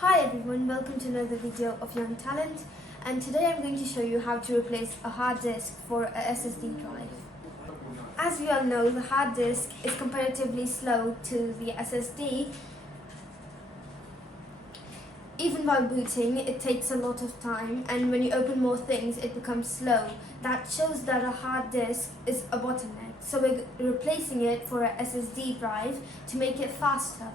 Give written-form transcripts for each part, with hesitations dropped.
Hi everyone, welcome to another video of Young Talent, and today I'm going to show you how to replace a hard disk for a SSD drive. As we all know, the hard disk is comparatively slow to the SSD. Even while booting, it takes a lot of time, and when you open more things, it becomes slow. That shows that a hard disk is a bottleneck, so we're replacing it for a SSD drive to make it faster.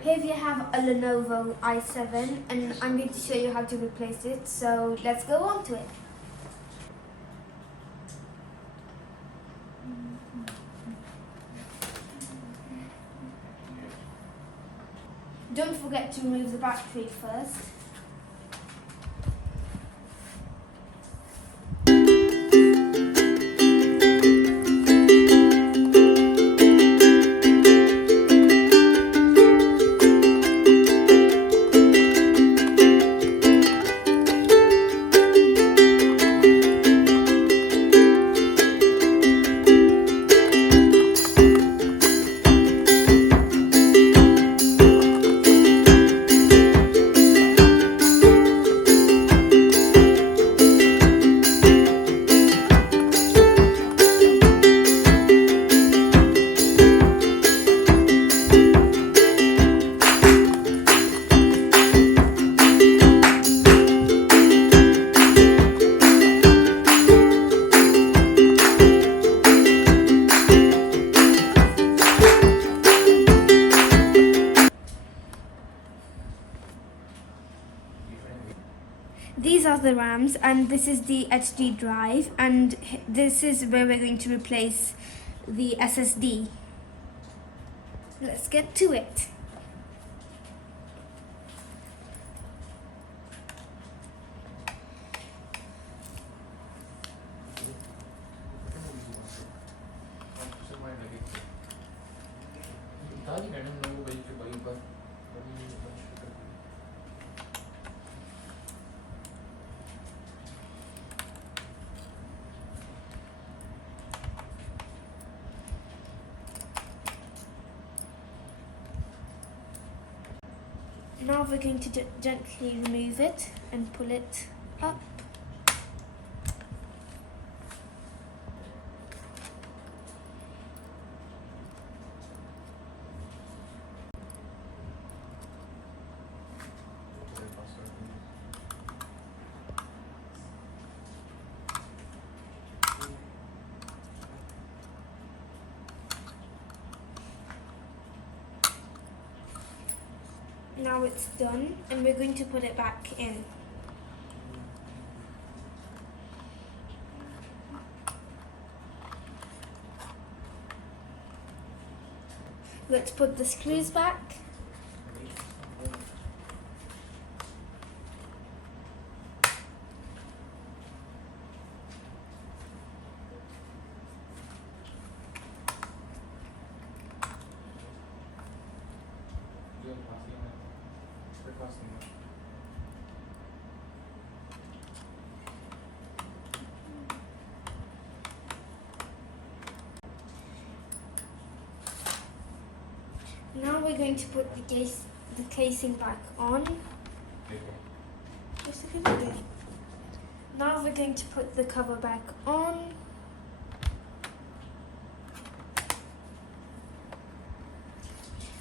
Here we have a Lenovo i7 and I'm going to show you how to replace it, so let's go on to it. Don't forget to remove the battery first. These are the RAMs and this is the HD drive, and this is where we're going to replace the SSD. Let's get to it. Now we're going to gently remove it and pull it up. Now it's done and we're going to put it back in. Let's put the screws back. Now we're going to put the casing back on. Now we're going to put the cover back on.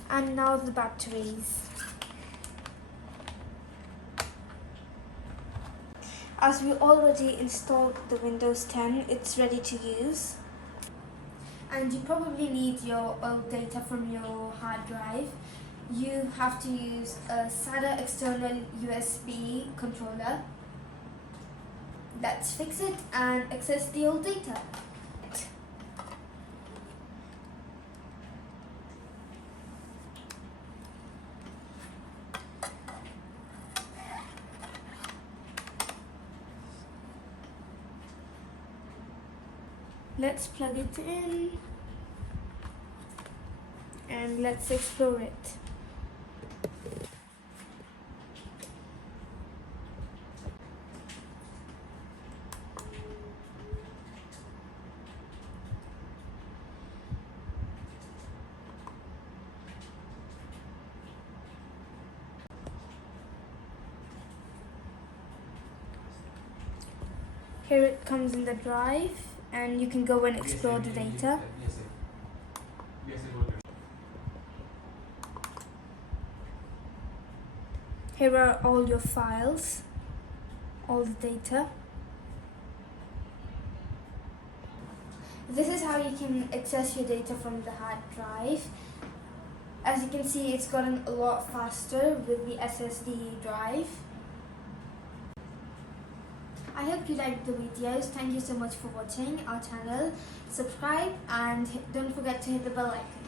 And now the batteries. As we already installed the Windows 10, it's ready to use. And you probably need your old data from your hard drive. You have to use a Sata external USB controller. Let's fix it and access the old data. Let's plug it in and let's explore it. Here it comes in the drive, and you can go and explore the data. Here are all your files, all the data. This is how you can access your data from the hard drive. As you can see, it's gotten a lot faster with the SSD drive. I hope you liked the videos. Thank you so much for watching our channel. Subscribe and don't forget to hit the bell icon.